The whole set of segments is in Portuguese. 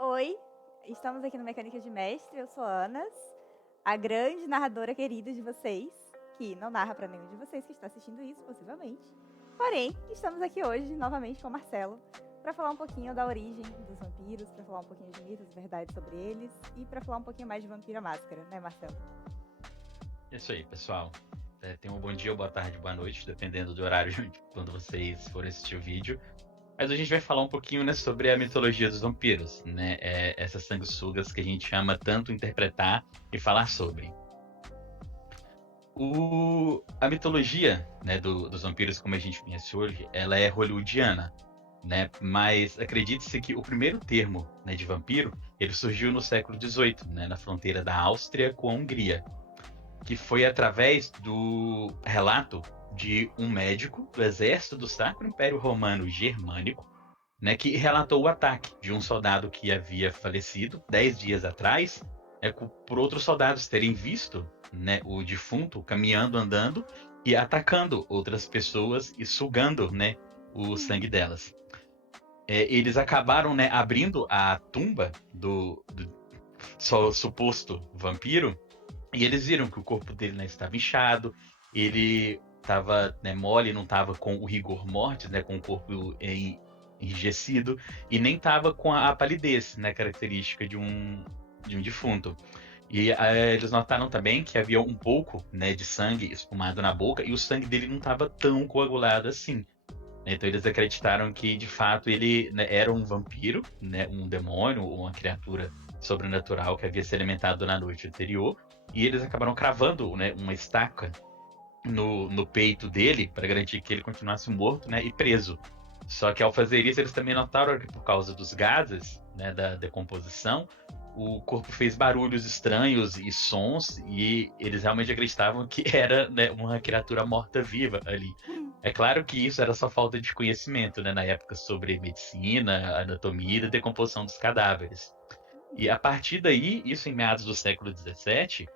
Oi, estamos aqui no Mecânica de Mestre. Eu sou Anas, a grande narradora querida de vocês, que não narra para nenhum de vocês que está assistindo isso, possivelmente. Porém, estamos aqui hoje novamente com o Marcelo para falar um pouquinho da origem dos vampiros, para falar um pouquinho de mitos, verdades sobre eles e para falar um pouquinho mais de Vampiro à Máscara, né, Marcelo? É isso aí, pessoal. Tenham um bom dia, boa tarde, boa noite, dependendo do horário de quando vocês forem assistir o vídeo. Mas hoje a gente vai falar um pouquinho, né, sobre a mitologia dos vampiros, né? Essas sanguessugas que a gente ama tanto interpretar e falar sobre. A mitologia, né, dos vampiros, como a gente conhece hoje, ela é hollywoodiana, né? Mas acredite-se que o primeiro termo, né, de vampiro, ele surgiu no século XVIII, né, na fronteira da Áustria com a Hungria, que foi através do relato de um médico do exército do Sacro Império Romano Germânico, né, que relatou o ataque de um soldado que havia falecido 10 dias atrás, por outros soldados terem visto, né, o defunto caminhando, andando e atacando outras pessoas e sugando, né, o sangue delas. Eles acabaram, né, abrindo a tumba do suposto vampiro e eles viram que o corpo dele, né, estava inchado, ele estava, né, mole, não estava com o rigor mortis, né, com o corpo enrijecido, e nem estava com a palidez, né, característica de um defunto. E eles notaram também que havia um pouco, né, de sangue espumado na boca e o sangue dele não estava tão coagulado assim. Então eles acreditaram que de fato ele, né, era um vampiro, né, um demônio ou uma criatura sobrenatural que havia se alimentado na noite anterior. E eles acabaram cravando, né, uma estaca no peito dele para garantir que ele continuasse morto, né, e preso. Só que ao fazer isso eles também notaram que por causa dos gases, né, da decomposição, o corpo fez barulhos estranhos e sons e eles realmente acreditavam que era, né, uma criatura morta-viva ali. É claro que isso era só falta de conhecimento, né, na época sobre medicina, anatomia e decomposição dos cadáveres. E a partir daí, isso em meados do século XVII,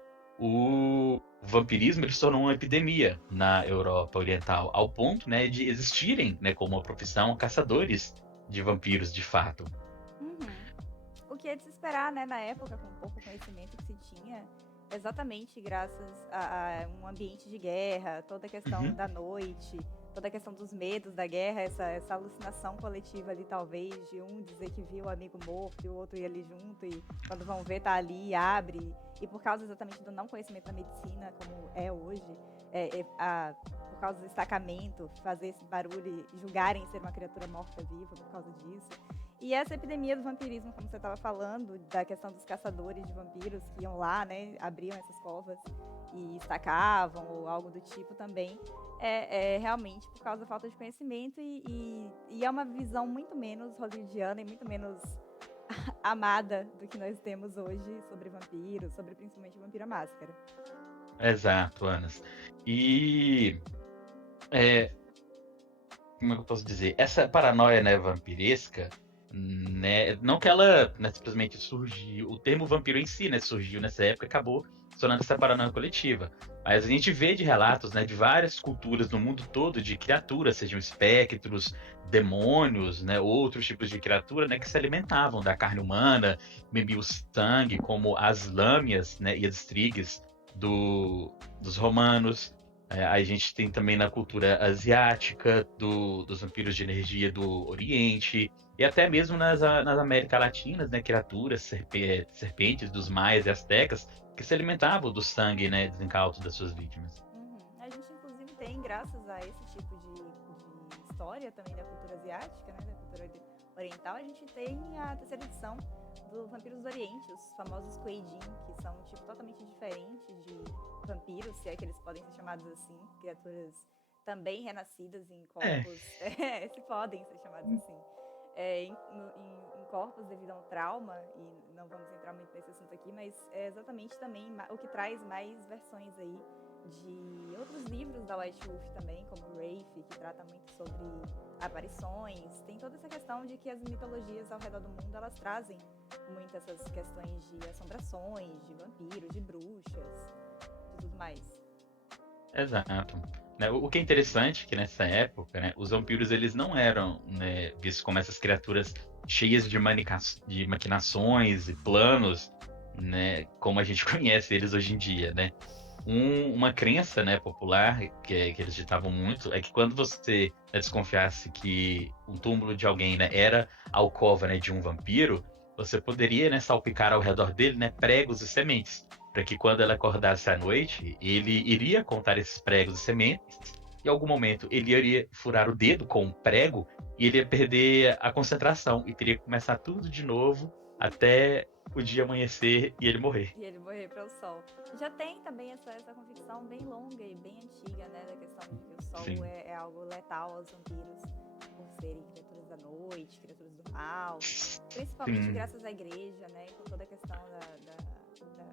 o vampirismo ele se tornou uma epidemia na Europa Oriental, ao ponto, né, de existirem, né, como uma profissão caçadores de vampiros de fato. Uhum. O que é de se esperar, né, na época, com o pouco conhecimento que se tinha, exatamente graças a um ambiente de guerra, toda a questão Uhum. da noite, toda a questão dos medos da guerra, essa alucinação coletiva ali, talvez, de um dizer que viu o amigo morto e o outro ir ali junto, e quando vão ver, tá ali, abre. E por causa exatamente do não conhecimento da medicina, como é hoje, por causa do destacamento, fazer esse barulho e julgarem ser uma criatura morta-viva por causa disso. E essa epidemia do vampirismo, como você estava falando, da questão dos caçadores de vampiros que iam lá, né, abriam essas covas e estacavam ou algo do tipo também, é realmente por causa da falta de conhecimento e é uma visão muito menos hollywoodiana e muito menos amada do que nós temos hoje sobre vampiros, sobre principalmente Vampiro à Máscara. Exato, Anas. E é, como é que eu posso dizer? Essa paranoia, né, vampiresca, né, não que ela, né, simplesmente surgiu, o termo vampiro em si, né, surgiu nessa época e acabou se tornando essa paranoia coletiva. Mas a gente vê de relatos, né, de várias culturas no mundo todo de criaturas, sejam espectros, demônios, né, outros tipos de criatura, né, que se alimentavam da carne humana, bebiam o sangue, como as lâmias, né, e as estrigues dos romanos. A gente tem também na cultura asiática, dos vampiros de energia do Oriente, e até mesmo nas Américas Latinas, né, criaturas, serpentes dos maias e astecas, que se alimentavam do sangue, né, desencauto das suas vítimas. Uhum. A gente, inclusive, tem, graças a esse tipo de história também da cultura asiática, né, da cultura oriental, a gente tem a terceira edição do Vampiros do Oriente, os famosos Kuei-jin, que são um tipo totalmente diferente de vampiros, se é que eles podem ser chamados assim, criaturas também renascidas em É. corpos, se podem ser chamados assim, em corpos devido a um trauma, e não vamos entrar muito nesse assunto aqui, mas é exatamente também o que traz mais versões aí de outros livros da White Wolf também, como Wraith, que trata muito sobre aparições. Tem toda essa questão de que as mitologias ao redor do mundo, elas trazem muito essas questões de assombrações, de vampiros, de bruxas, de tudo mais. Exato. Né? O que é interessante é que nessa época, né, os vampiros eles não eram, né, vistos como essas criaturas cheias de maquinações e planos, né, como a gente conhece eles hoje em dia, né? Uma crença, né, popular que eles ditavam muito é que quando você, né, desconfiasse que um túmulo de alguém, né, era a alcova, né, de um vampiro, você poderia, né, salpicar ao redor dele, né, pregos e sementes, para que quando ela acordasse à noite, ele iria contar esses pregos e sementes. Em algum momento ele iria furar o dedo com um prego e ele ia perder a concentração e teria que começar tudo de novo até o dia amanhecer e ele morrer. E ele morrer para o sol. Já tem também essa convicção bem longa e bem antiga, né? Da questão de que o sol Sim, é algo letal aos vampiros, por serem criaturas da noite, criaturas do mal. Principalmente sim, graças à igreja, né? E com toda a questão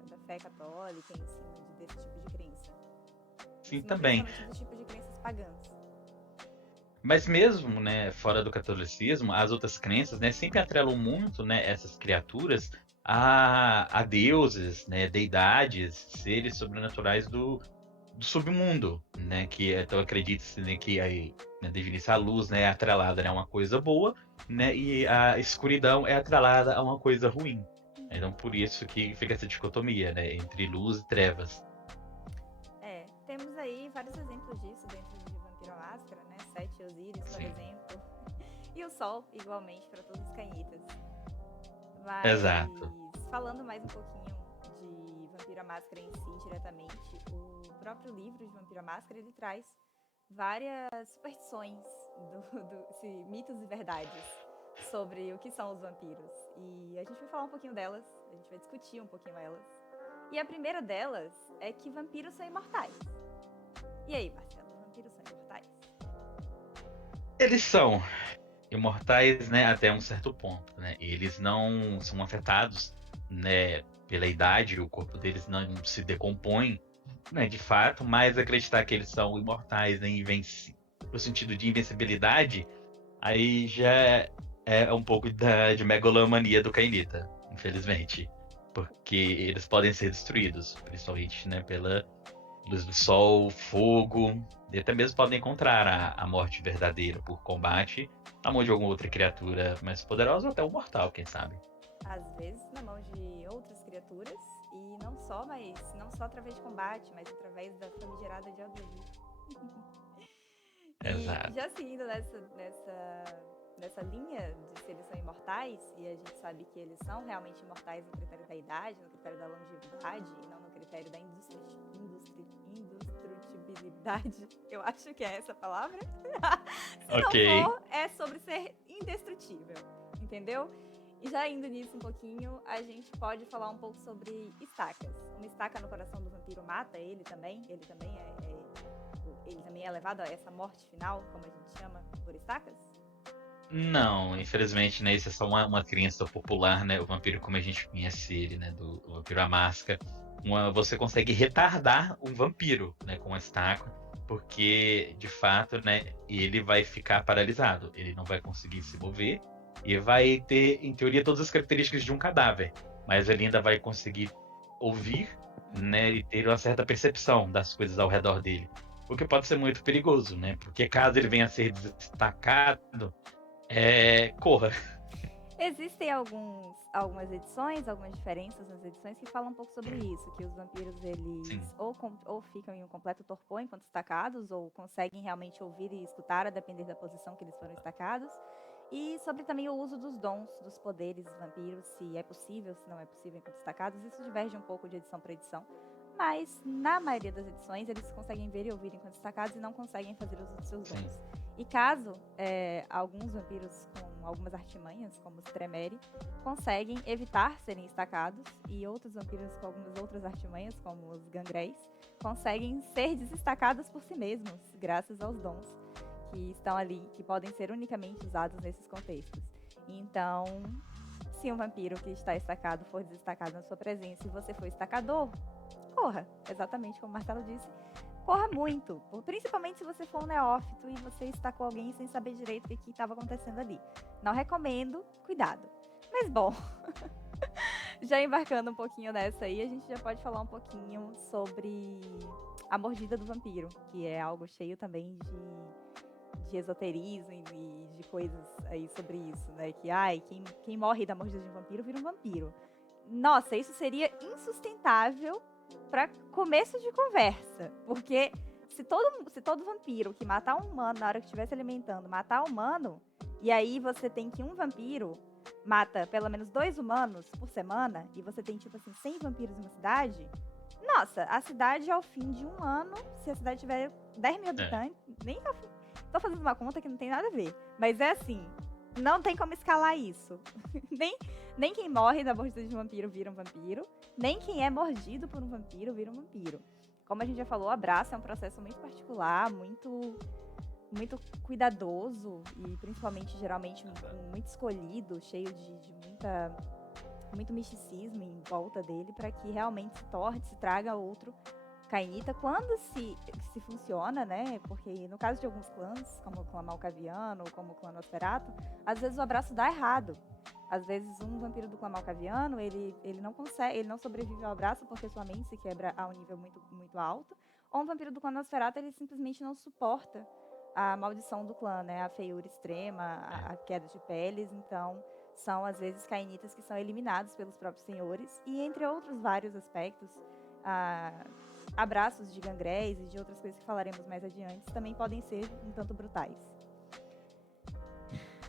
da fé católica em cima desse tipo de crença. Em sim cima também. principalmente dos tipos de crenças pagãs. Mas mesmo, né, fora do catolicismo, as outras crenças, né, sempre atrelam muito, né, essas criaturas a deuses, né, deidades, seres sobrenaturais do submundo, né, que então acredita-se, né, que aí, né, definir a luz, né, é atrelada, né, a uma coisa boa, né, e a escuridão é atrelada a uma coisa ruim. Então por isso que fica essa dicotomia, né, entre luz e trevas. É, temos aí vários exemplos disso dentro de Vampiro à Máscara, né? Sete Osíris, por Sim, exemplo. E o Sol, igualmente, para todos os cainitas. exato. Mas falando mais um pouquinho de Vampiro à Máscara em si, diretamente, o próprio livro de Vampiro à Máscara, ele traz várias superstições, mitos e verdades sobre o que são os vampiros. E a gente vai falar um pouquinho delas, a gente vai discutir um pouquinho elas. E a primeira delas é que vampiros são imortais. E aí, Marcelo, vampiros são imortais? Eles são imortais, né, até um certo ponto, né? Eles não são afetados, né, pela idade, o corpo deles não se decompõe, né, de fato, mas acreditar que eles são imortais, né, no sentido de invencibilidade, aí já é um pouco de megalomania do Cainita, infelizmente. Porque eles podem ser destruídos, principalmente, né, pela luz do sol, fogo, e até mesmo podem encontrar a morte verdadeira por combate na mão de alguma outra criatura mais poderosa ou até um mortal, quem sabe. Às vezes na mão de outras criaturas, e não só através de combate, mas através da famigerada diablerie. E Exato. já seguindo nessa linha de se eles são imortais, e a gente sabe que eles são realmente imortais no critério da idade, no critério da longevidade, e não no critério da indestrutibilidade, eu acho que é essa a palavra. Se Ok. não for, é sobre ser indestrutível, entendeu? E já indo nisso um pouquinho, a gente pode falar um pouco sobre estacas. Uma estaca no coração do vampiro mata ele também ele também é levado a essa morte final, como a gente chama, por estacas? Não, infelizmente, né? Isso é só uma crença popular, né? O vampiro, como a gente conhece ele, né? Do Vampiro à Máscara. Você consegue retardar um vampiro, né? Com uma estaca, porque, de fato, né? Ele vai ficar paralisado. Ele não vai conseguir se mover e vai ter, em teoria, todas as características de um cadáver. Mas ele ainda vai conseguir ouvir, né? E ter uma certa percepção das coisas ao redor dele. O que pode ser muito perigoso, né? Porque caso ele venha a ser destacado corra. Existem algumas edições, algumas diferenças nas edições que falam um pouco sobre isso, que os vampiros Sim, eles ou ficam em um completo torpor enquanto estacados, ou conseguem realmente ouvir e escutar a depender da posição que eles foram estacados. E sobre também o uso dos dons, dos poderes vampiros, se é possível, se não é possível enquanto estacados. Isso diverge um pouco de edição para edição. Mas, na maioria das edições, eles conseguem ver e ouvir enquanto estacados e não conseguem fazer uso dos seus sim. dons. E caso alguns vampiros com algumas artimanhas, como os Tremere, conseguem evitar serem estacados, e outros vampiros com algumas outras artimanhas, como os Gangreis, conseguem ser desestacados por si mesmos, graças aos dons que estão ali, que podem ser unicamente usados nesses contextos. Então, se um vampiro que está estacado for desestacado na sua presença e você for estacador, corra, exatamente como o Marcelo disse, corra muito, principalmente se você for um neófito e você está com alguém sem saber direito o que estava acontecendo ali. Não recomendo, cuidado. Mas bom, Já embarcando um pouquinho nessa aí, a gente já pode falar um pouquinho sobre a mordida do vampiro, que é algo cheio também de esoterismo e de coisas aí sobre isso, né? Que, quem morre da mordida de um vampiro vira um vampiro. Nossa, isso seria insustentável para começo de conversa, porque se todo vampiro que matar um humano na hora que estiver se alimentando matar um humano, e aí você tem que um vampiro mata pelo menos 2 humanos por semana, e você tem, tipo assim, 100 vampiros em uma cidade, nossa, a cidade ao fim de um ano, se a cidade tiver 10 mil habitantes, nem ao fim, tô fazendo uma conta que não tem nada a ver, mas é assim, não tem como escalar isso. nem quem morre da mordida de um vampiro vira um vampiro, nem quem é mordido por um vampiro vira um vampiro. Como a gente já falou, o abraço é um processo muito particular, muito cuidadoso e principalmente, geralmente, muito escolhido, cheio de muito misticismo em volta dele para que realmente se traga outro cainita quando se funciona, né? Porque no caso de alguns clãs, como o clã Malkaviano ou como o clã Nosferatu, às vezes o abraço dá errado. Às vezes um vampiro do clã Malkaviano, ele não consegue, ele não sobrevive ao abraço porque sua mente se quebra a um nível muito, muito alto. Ou um vampiro do clã Nosferatu, ele simplesmente não suporta a maldição do clã, né? A feiura extrema, a queda de peles. Então, são às vezes cainitas que são eliminados pelos próprios senhores. E entre outros vários aspectos, abraços de gangrés e de outras coisas que falaremos mais adiante também podem ser um tanto brutais.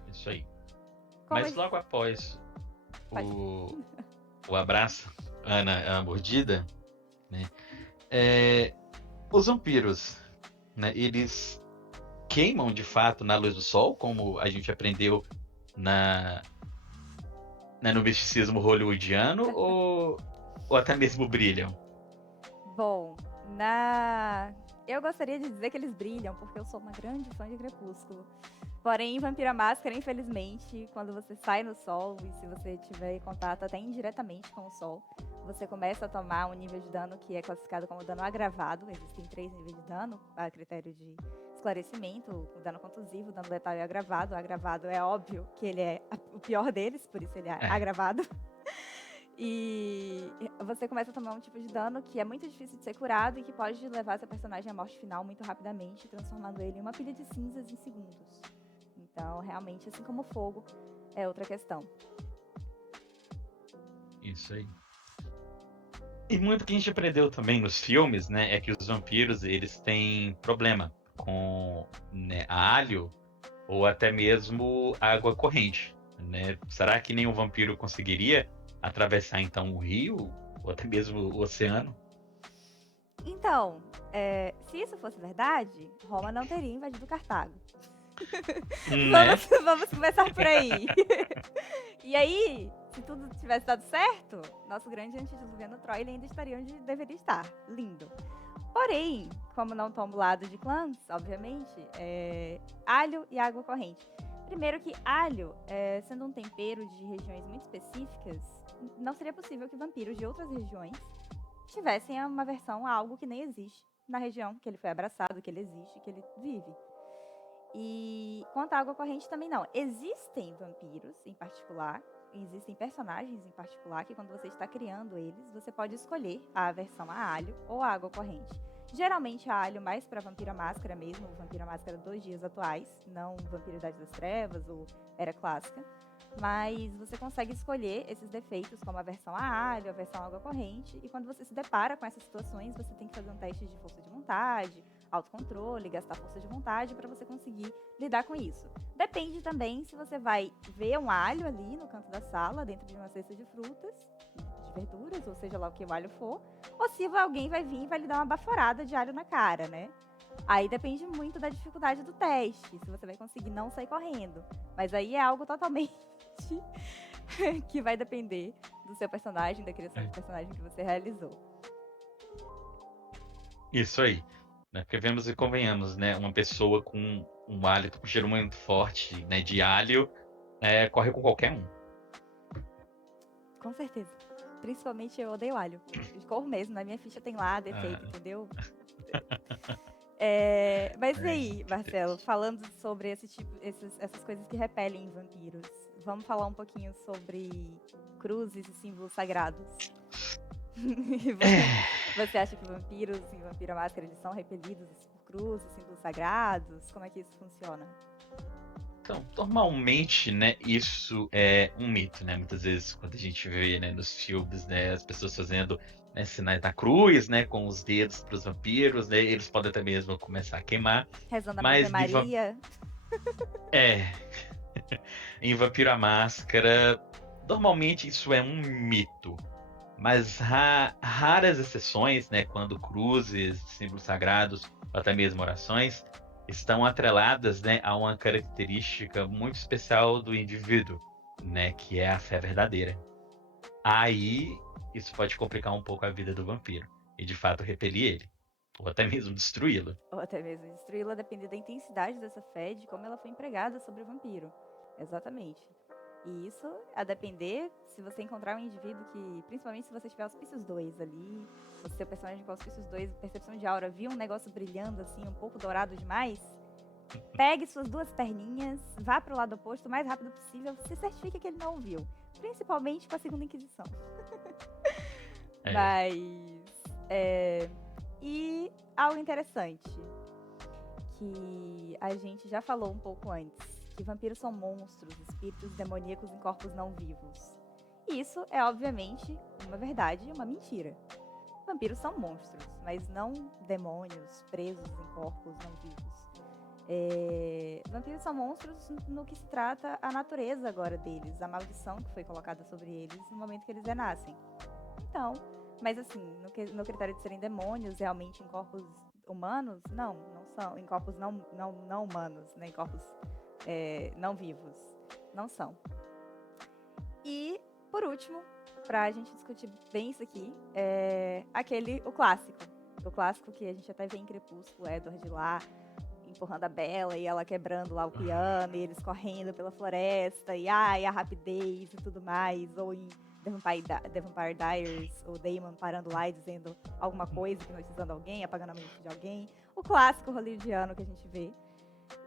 Isso aí. Mas logo após o abraço, a mordida, né? Os vampiros, né? Eles queimam de fato na luz do sol, como a gente aprendeu no misticismo hollywoodiano, ou até mesmo brilham? Bom, eu gostaria de dizer que eles brilham, porque eu sou uma grande fã de Crepúsculo. Porém, Vampira Máscara, infelizmente, quando você sai no sol, e se você tiver contato até indiretamente com o sol, você começa a tomar um nível de dano que é classificado como dano agravado. Existem 3 níveis de dano, a critério de esclarecimento: o dano contusivo, o dano letal e o agravado. O agravado é óbvio que ele é o pior deles, por isso ele é agravado. E você começa a tomar um tipo de dano que é muito difícil de ser curado e que pode levar seu personagem à morte final muito rapidamente, transformando ele em uma pilha de cinzas em segundos. Então, realmente, assim como o fogo, é outra questão. Isso aí. E muito que a gente aprendeu também nos filmes, né, é que os vampiros, eles têm problema com, né, alho ou até mesmo água corrente, né? Será que nenhum vampiro conseguiria atravessar, então, o rio ou até mesmo o oceano? Então, se isso fosse verdade, Roma não teria invadido Cartago. Né? Vamos começar por aí. E aí, se tudo tivesse dado certo, nosso grande antediluviano Troy ainda estaria onde deveria estar. Lindo. Porém, como não tomo lado de clãs, obviamente, alho e água corrente. Primeiro que alho, sendo um tempero de regiões muito específicas, não seria possível que vampiros de outras regiões tivessem uma versão a algo que nem existe na região que ele foi abraçado, que ele existe, que ele vive. E quanto à água corrente também não. Existem vampiros em particular, existem personagens em particular que quando você está criando eles, você pode escolher a versão a alho ou a água corrente. Geralmente a alho mais para Vampira Máscara mesmo, o Vampira Máscara dos dias atuais, não Vampiro Idade das Trevas ou Era Clássica. Mas você consegue escolher esses defeitos como a versão a alho, a versão água corrente, e quando você se depara com essas situações, você tem que fazer um teste de força de vontade, autocontrole, gastar força de vontade para você conseguir lidar com isso. Depende também se você vai ver um alho ali no canto da sala, dentro de uma cesta de frutas, de verduras, ou seja lá o que o alho for, ou se alguém vai vir e vai lhe dar uma baforada de alho na cara, né? Aí depende muito da dificuldade do teste, se você vai conseguir não sair correndo. Mas aí é algo totalmente que vai depender do seu personagem, da criação do personagem que você realizou. Isso aí. Né? Porque vemos e convenhamos, né? Uma pessoa com um hálito, com um cheiro muito forte, né, de alho, corre com qualquer um. Com certeza. Principalmente eu odeio alho. Eu corro mesmo, na minha ficha tem lá defeito, entendeu? Mas e aí, Marcelo, falando sobre essas coisas que repelem vampiros, vamos falar um pouquinho sobre cruzes e símbolos sagrados. Você acha que vampiros e Vampiro à Máscara eles são repelidos por cruzes, símbolos sagrados? Como é que isso funciona? Então, normalmente, né, isso é um mito, né? Muitas vezes, quando a gente vê, né, nos filmes, né, as pessoas fazendo, né, sinais da cruz, né, com os dedos para os vampiros, né, eles podem até mesmo começar a queimar. Rezando a Ave Mas Maria? é, em Vampiro à Máscara, normalmente isso é um mito. Mas raras exceções, né, quando cruzes, símbolos sagrados, ou até mesmo orações, estão atreladas, né, a uma característica muito especial do indivíduo, né, que é a fé verdadeira. Aí, isso pode complicar um pouco a vida do vampiro, e de fato repelir ele, ou até mesmo destruí-lo. Ou até mesmo destruí-la, depende da intensidade dessa fé, de como ela foi empregada sobre o vampiro. Exatamente. E isso, a depender, se você encontrar um indivíduo que, principalmente se você tiver auspícios 2 ali, você seu personagem com auspícios 2, percepção de aura, viu um negócio brilhando assim, um pouco dourado demais, pegue suas duas perninhas, vá pro lado oposto o mais rápido possível, se certifique que ele não viu. Principalmente com a Segunda Inquisição. É, Mas. E algo interessante, que a gente já falou um pouco antes, que vampiros são monstros, espíritos demoníacos em corpos não vivos. E isso é, obviamente, uma verdade e uma mentira. Vampiros são monstros, mas não demônios presos em corpos não vivos. Vampiros são monstros no que se trata a natureza agora deles, a maldição que foi colocada sobre eles no momento que eles renascem. Então, mas assim, no critério de serem demônios, realmente em corpos humanos, não são. Em corpos não humanos, né? Em corpos não vivos, não são. E, por último, pra gente discutir bem isso aqui, o clássico. O clássico que a gente até vê em Crepúsculo, Edward lá, empurrando a Bella e ela quebrando lá o piano, e eles correndo pela floresta, e a rapidez e tudo mais, ou em The Vampire Diaries, o Damon parando lá e dizendo alguma coisa, hipnotizando alguém, apagando a mente de alguém. O clássico hollywoodiano que a gente vê.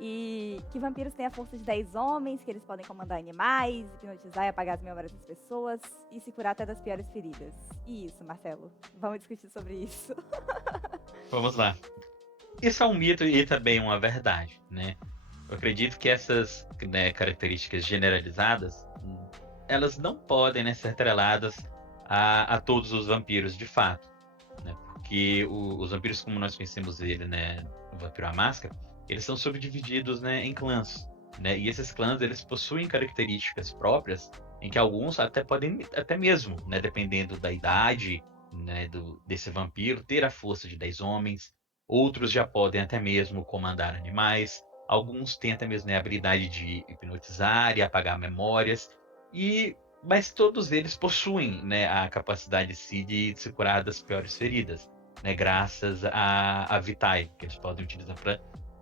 E que vampiros têm a força de 10 homens, que eles podem comandar animais, hipnotizar e apagar as memórias das pessoas e se curar até das piores feridas. E isso, Marcelo. Vamos discutir sobre isso. vamos lá. Isso é um mito e também uma verdade, né? Eu acredito que essas, né, características generalizadas, elas não podem, né, ser atreladas a todos os vampiros de fato, né? Porque os vampiros como nós conhecemos ele, né, o Vampiro à Máscara, eles são subdivididos, né, em clãs, né? E esses clãs eles possuem características próprias em que alguns até podem até mesmo, né, dependendo da idade, né, desse vampiro, ter a força de 10 homens. Outros já podem até mesmo comandar animais. Alguns têm até mesmo, né, a habilidade de hipnotizar e apagar memórias. Mas todos eles possuem, né, a capacidade de se curar das piores feridas, né, graças à Vitae, que eles podem utilizar para,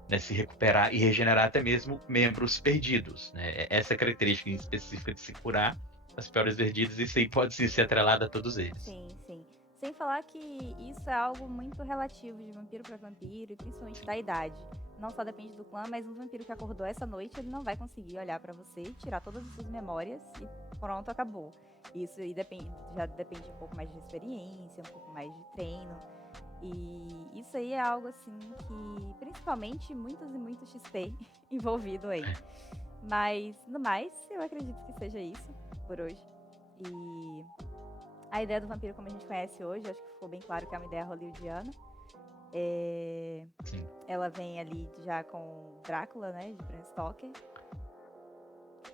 né, se recuperar e regenerar até mesmo membros perdidos. Né? Essa característica específica de se curar das piores feridas, isso aí pode sim ser atrelado a todos eles. Sim, sim. Sem falar que isso é algo muito relativo de vampiro para vampiro e principalmente da idade. Não só depende do clã, mas um vampiro que acordou essa noite, ele não vai conseguir olhar para você, tirar todas as suas memórias e pronto, acabou. Isso aí já depende um pouco mais de experiência, um pouco mais de treino. E isso aí é algo assim que, principalmente, muitos e muitos XP envolvido aí. Mas, no mais, eu acredito que seja isso por hoje. E a ideia do vampiro como a gente conhece hoje, acho que ficou bem claro que é uma ideia hollywoodiana. Sim. Ela vem ali já com Drácula, né, de Bram Stoker.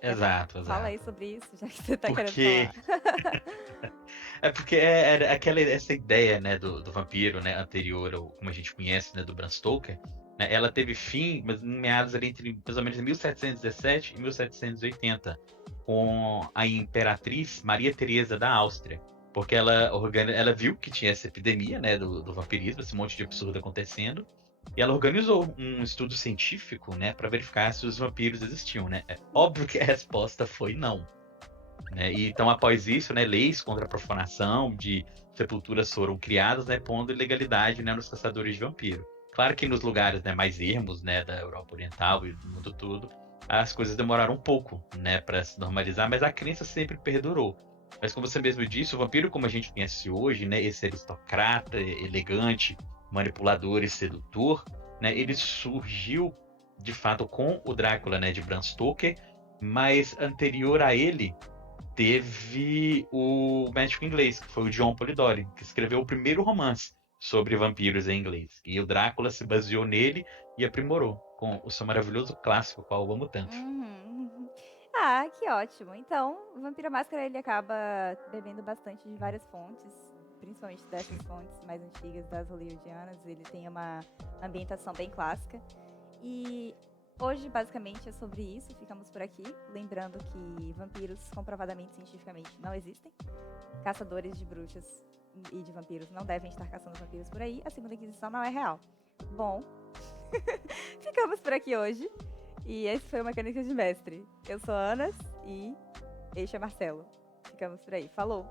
Exato. Fala aí sobre isso, já que você tá querendo falar. É porque essa ideia, né, do vampiro, né, anterior ao como a gente conhece, né, do Bram Stoker, né, ela teve fim, mas em meados ali entre mais ou menos 1717 e 1780, com a imperatriz Maria Teresa da Áustria, porque ela viu que tinha essa epidemia, né, do vampirismo, esse monte de absurdo acontecendo, e ela organizou um estudo científico, né, para verificar se os vampiros existiam, né. É óbvio que a resposta foi não. Né? E então, após isso, né, leis contra a profanação de sepulturas foram criadas, né, pondo ilegalidade, né, nos caçadores de vampiro. Claro que nos lugares, né, mais ermos, né, da Europa Oriental e do mundo todo, as coisas demoraram um pouco, né, para se normalizar, mas a crença sempre perdurou. Mas como você mesmo disse, o vampiro como a gente conhece hoje, né, esse aristocrata, elegante, manipulador e sedutor, né, ele surgiu de fato com o Drácula, né, de Bram Stoker, mas anterior a ele teve o médico inglês, que foi o John Polidori, que escreveu o primeiro romance sobre vampiros em inglês. E o Drácula se baseou nele e aprimorou com o seu maravilhoso clássico, qual eu amo tanto. Uhum. Ah, que ótimo. Então, o Vampiro à Máscara ele acaba bebendo bastante de várias fontes, principalmente dessas fontes mais antigas das hollywoodianas. Ele tem uma ambientação bem clássica. E hoje, basicamente, é sobre isso. Ficamos por aqui. Lembrando que vampiros comprovadamente cientificamente não existem. Caçadores de bruxas e de vampiros não devem estar caçando vampiros por aí. A Segunda Inquisição não é real. Bom, ficamos por aqui hoje. E esse foi o Mecânica de Mestre. Eu sou a Anas e este é Marcelo. Ficamos por aí. Falou!